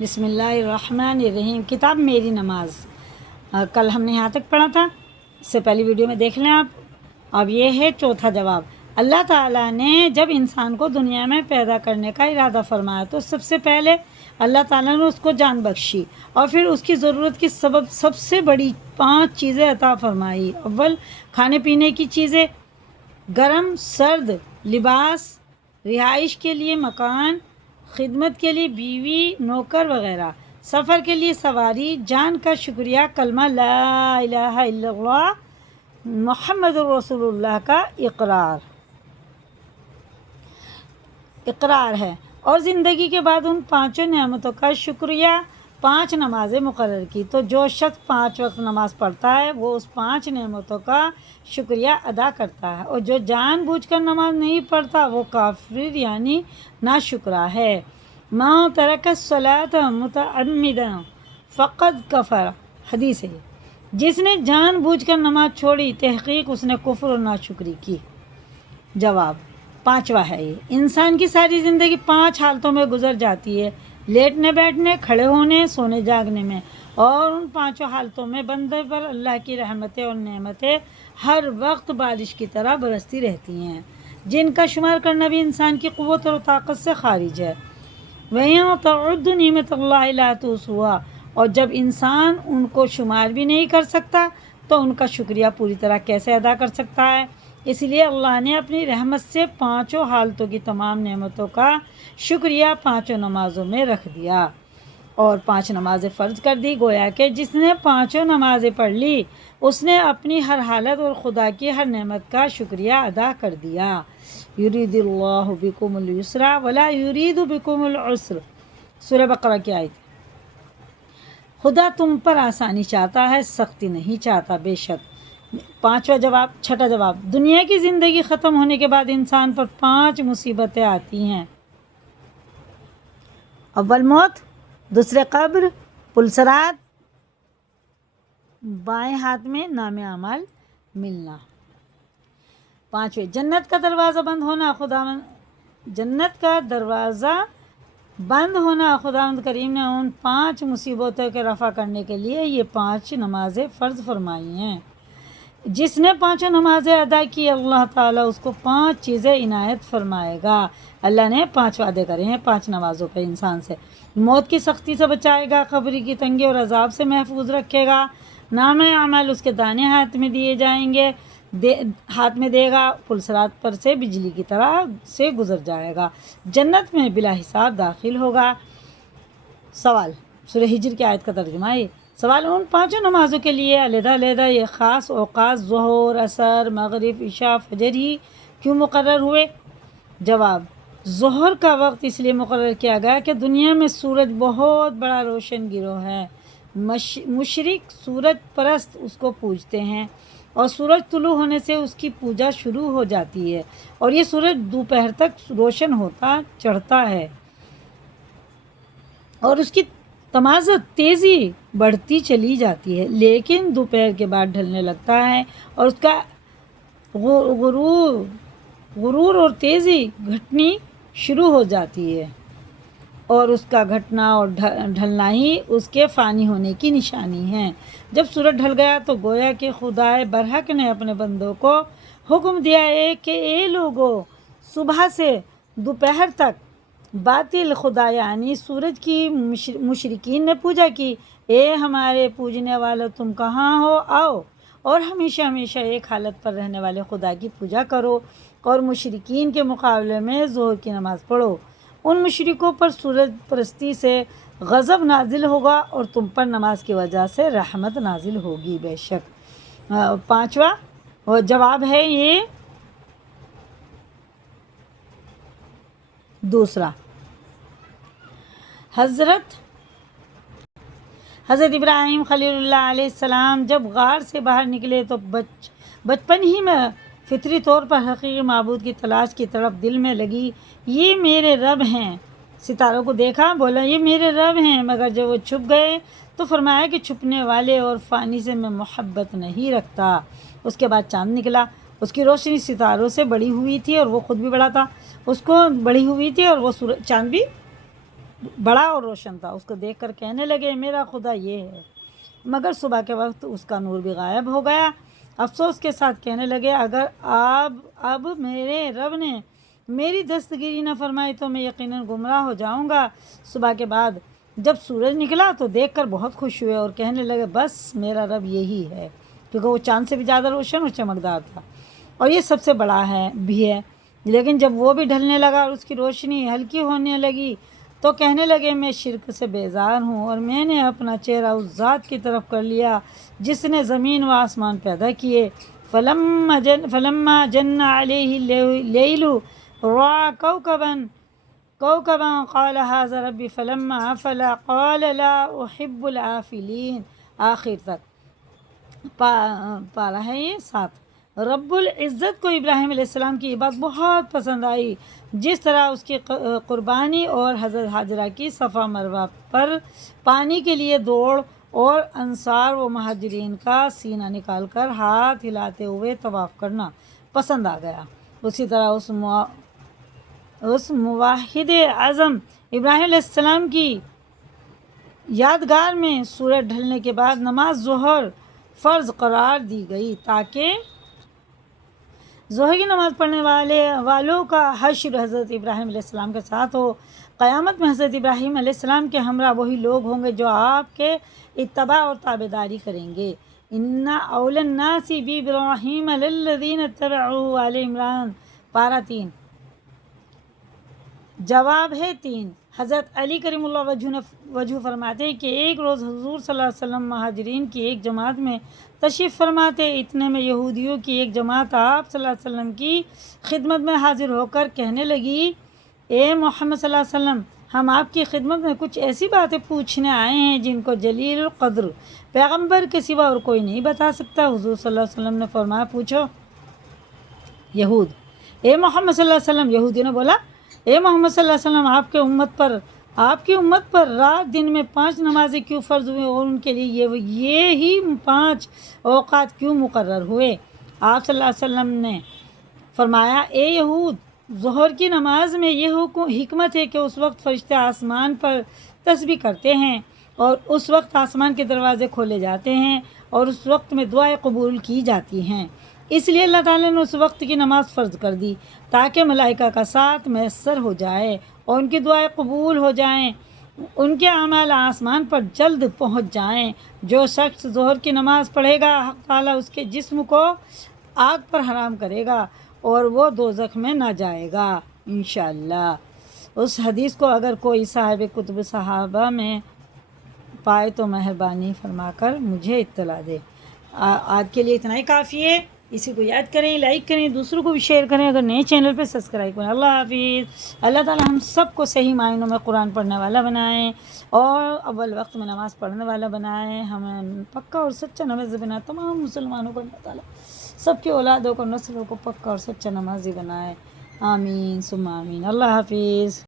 بسم اللہ الرحمن الرحیم۔ کتاب میری نماز، کل ہم نے یہاں تک پڑھا تھا، اس سے پہلی ویڈیو میں دیکھ لیں آپ۔ اب یہ ہے چوتھا جواب۔ اللہ تعالیٰ نے جب انسان کو دنیا میں پیدا کرنے کا ارادہ فرمایا تو سب سے پہلے اللہ تعالیٰ نے اس کو جان بخشی اور پھر اس کی ضرورت کی سب سے بڑی 5 چیزیں عطا فرمائی۔ اول، کھانے پینے کی چیزیں، گرم سرد لباس، رہائش کے لیے مکان، خدمت کے لیے بیوی نوکر وغیرہ، سفر کے لیے سواری، جان کا شکریہ، کلمہ لا الہ الا اللہ محمد رسول اللہ کا اقرار ہے، اور زندگی کے بعد ان 5 نعمتوں کا شکریہ 5 نمازیں مقرر کی۔ تو جو شخص 5 وقت نماز پڑھتا ہے وہ اس 5 نعمتوں کا شکریہ ادا کرتا ہے، اور جو جان بوجھ کر نماز نہیں پڑھتا وہ کافر یعنی ناشکرا ہے۔ مَن تَرَکَ الصَّلَاةَ مُتَعَمِّدًا فَقَدْ کَفَرَ، حدیث ہے۔ جس نے جان بوجھ کر نماز چھوڑی تحقیق اس نے کفر اور ناشکری کی۔ جواب 5واں ہے یہ۔ انسان کی ساری زندگی 5 حالتوں میں گزر جاتی ہے: لیٹنے بیٹھنے، کھڑے ہونے، سونے جاگنے میں، اور ان 5 حالتوں میں بندے پر اللہ کی رحمتیں اور نعمتیں ہر وقت بارش کی طرح برستی رہتی ہیں، جن کا شمار کرنا بھی انسان کی قوت اور طاقت سے خارج ہے۔ وَإِن تَعُدُّوا نِعْمَتَ اللَّهِ لَا تُحْصُوهَا، اور جب انسان ان کو شمار بھی نہیں کر سکتا تو ان کا شکریہ پوری طرح کیسے ادا کر سکتا ہے؟ اس لیے اللہ نے اپنی رحمت سے 5 حالتوں کی تمام نعمتوں کا شکریہ 5 نمازوں میں رکھ دیا اور 5 نمازیں فرض کر دی۔ گویا کہ جس نے 5 نمازیں پڑھ لی اس نے اپنی ہر حالت اور خدا کی ہر نعمت کا شکریہ ادا کر دیا۔ یرید اللہ بکم الیسر ولا یرید بکم العسر، سورہ بقرہ کی آیت۔ خدا تم پر آسانی چاہتا ہے، سختی نہیں چاہتا، بے شک۔ 5واں جواب، چھٹا جواب۔ دنیا کی زندگی ختم ہونے کے بعد انسان پر 5 مصیبتیں آتی ہیں: اول موت، دوسرے قبر، پلسرات، بائیں ہاتھ میں نام اعمال ملنا۔ 5ویں، جنت کا دروازہ بند ہونا خداوند کریم نے ان 5 مصیبتوں کے رفع کرنے کے لیے یہ 5 نمازیں فرض فرمائی ہیں۔ جس نے 5 نمازیں ادا کی اللہ تعالیٰ اس کو 5 چیزیں عنایت فرمائے گا۔ اللہ نے 5 وعدے کرے ہیں 5 نمازوں پہ انسان سے: موت کی سختی سے بچائے گا، قبر کی تنگی اور عذاب سے محفوظ رکھے گا، نام اعمال اس کے دانے ہاتھ میں دیے جائیں گے، ہاتھ میں دے گا، پلسرات پر سے بجلی کی طرح سے گزر جائے گا، جنت میں بلا حساب داخل ہوگا۔ سوال، سورہ ہجر کی آیت کا ترجمہ ہے۔ سوال، ان 5 نمازوں کے لیے علیحدہ علیحدہ یہ خاص اوقات ظہر، عصر، مغرب، عشاء، فجر ہی کیوں مقرر ہوئے؟ جواب، ظہر کا وقت اس لیے مقرر کیا گیا کہ دنیا میں سورج بہت بڑا روشن گروہ ہے۔ مشرک سورج پرست اس کو پوجتے ہیں اور سورج طلوع ہونے سے اس کی پوجا شروع ہو جاتی ہے، اور یہ سورج دوپہر تک روشن ہوتا چڑھتا ہے اور اس کی تمازت تیزی بڑھتی چلی جاتی ہے، لیکن دوپہر کے بعد ڈھلنے لگتا ہے اور اس کا غرور اور تیزی گھٹنی شروع ہو جاتی ہے، اور اس کا گھٹنا اور ڈھلنا ہی اس کے فانی ہونے کی نشانی ہے۔ جب سورج ڈھل گیا تو گویا کہ خدائے برحق نے اپنے بندوں کو حکم دیا ہے کہ اے لوگو، صبح سے دوپہر تک باطل خدا یعنی سورج کی مشرکین نے پوجا کی۔ اے ہمارے پوجنے والوں، تم کہاں ہو؟ آؤ اور ہمیشہ ہمیشہ ایک حالت پر رہنے والے خدا کی پوجا کرو اور مشرکین کے مقابلے میں ظہر کی نماز پڑھو۔ ان مشرکوں پر سورج پرستی سے غضب نازل ہوگا اور تم پر نماز کی وجہ سے رحمت نازل ہوگی، بے شک۔ 5واں جواب ہے یہ دوسرا۔ حضرت ابراہیم خلیل اللہ علیہ السلام جب غار سے باہر نکلے تو بچپن ہی میں فطری طور پر حقیقی معبود کی تلاش کی طرف دل میں لگی۔ یہ میرے رب ہیں، ستاروں کو دیکھا، بولا یہ میرے رب ہیں، مگر جب وہ چھپ گئے تو فرمایا کہ چھپنے والے اور فانی سے میں محبت نہیں رکھتا۔ اس کے بعد چاند نکلا، اس کی روشنی ستاروں سے بڑی ہوئی تھی اور وہ خود بھی بڑا تھا، اس کو بڑی ہوئی تھی اور وہ چاند بھی بڑا اور روشن تھا، اس کو دیکھ کر کہنے لگے میرا خدا یہ ہے، مگر صبح کے وقت اس کا نور بھی غائب ہو گیا۔ افسوس کے ساتھ کہنے لگے اگر اب میرے رب نے میری دستگیری نہ فرمائی تو میں یقیناً گمراہ ہو جاؤں گا۔ صبح کے بعد جب سورج نکلا تو دیکھ کر بہت خوش ہوئے اور کہنے لگے بس میرا رب یہی ہے، کیونکہ وہ چاند سے بھی زیادہ روشن اور چمکدار تھا اور یہ سب سے بڑا بھی ہے۔ لیکن جب وہ بھی ڈھلنے لگا اور اس کی روشنی ہلکی ہونے لگی تو کہنے لگے میں شرک سے بیزار ہوں اور میں نے اپنا چہرہ اس ذات کی طرف کر لیا جس نے زمین و آسمان پیدا کیے۔ فلما جن علیہ اللیل رأى كوكبا قال هذا ربی فلما افل قال لا احب الآفلین۔ آخر تک پارا ہے یہ 7۔ رب العزت کو ابراہیم علیہ السلام کی یہ بات بہت پسند آئی، جس طرح اس کی قربانی اور حضرت حاجرہ کی صفا مروہ پر پانی کے لیے دوڑ اور انصار و مہاجرین کا سینہ نکال کر ہاتھ ہلاتے ہوئے طواف کرنا پسند آ گیا، اسی طرح اس موحد اعظم ابراہیم علیہ السلام کی یادگار میں سورج ڈھلنے کے بعد نماز ظہر فرض قرار دی گئی تاکہ ظہر کی نماز پڑھنے والوں کا حشر حضرت ابراہیم علیہ السلام کے ساتھ ہو۔ قیامت میں حضرت ابراہیم علیہ السلام کے ہمراہ وہی لوگ ہوں گے جو آپ کے اتباع اور تابعداری کریں گے۔ ان اول الناس بابراہیم للذین اتبعوہ آل عمران پارہ 3۔ جواب ہے 3۔ حضرت علی کریم اللہ وجہ فرماتے ہیں کہ ایک روز حضور صلی اللہ علیہ وسلم مہاجرین کی ایک جماعت میں تشریف فرماتے، اتنے میں یہودیوں کی ایک جماعت آپ صلی اللہ علیہ وسلم کی خدمت میں حاضر ہو کر کہنے لگی اے محمد صلی اللہ علیہ وسلم، ہم آپ کی خدمت میں کچھ ایسی باتیں پوچھنے آئے ہیں جن کو جلیل القدر پیغمبر کے سوا اور کوئی نہیں بتا سکتا۔ حضور صلی اللہ علیہ وسلم نے فرمایا پوچھو۔ یہود اے محمد صلی اللہ علیہ وسلم، یہودیوں نے بولا اے محمد صلی اللہ علیہ وسلم، آپ کی امت پر رات دن میں 5 نمازیں کیوں فرض ہوئے اور ان کے لیے یہ ہی 5 اوقات کیوں مقرر ہوئے؟ آپ صلی اللہ علیہ وسلم نے فرمایا اے یہود، ظہر کی نماز میں یہ حکمت ہے کہ اس وقت فرشتے آسمان پر تسبیح کرتے ہیں اور اس وقت آسمان کے دروازے کھولے جاتے ہیں اور اس وقت میں دعائیں قبول کی جاتی ہیں، اس لیے اللہ تعالیٰ نے اس وقت کی نماز فرض کر دی تاکہ ملائکہ کا ساتھ میسر ہو جائے اور ان کی دعائیں قبول ہو جائیں، ان کے اعمال آسمان پر جلد پہنچ جائیں۔ جو شخص ظہر کی نماز پڑھے گا حق تعالیٰ اس کے جسم کو آگ پر حرام کرے گا اور وہ دوزخ میں نہ جائے گا انشاءاللہ۔ اس حدیث کو اگر کوئی صاحب کتب صحابہ میں پائے تو مہربانی فرما کر مجھے اطلاع دے۔ آج کے لیے اتنا ہی کافی ہے۔ اسی کو یاد کریں، لائک کریں، دوسروں کو بھی شیئر کریں، اگر نئے چینل پہ سبسکرائب کریں۔ اللہ حافظ۔ اللہ تعالیٰ ہم سب کو صحیح معنوں میں قرآن پڑھنے والا بنائیں اور اول وقت میں نماز پڑھنے والا بنائیں، ہمیں پکا اور سچا نمازی بنائیں۔ تمام مسلمانوں کو اللہ تعالیٰ سب کی اولادوں کو نسلوں کو پکا اور سچا نمازی بنائے۔ آمین ثم آمین۔ اللہ حافظ۔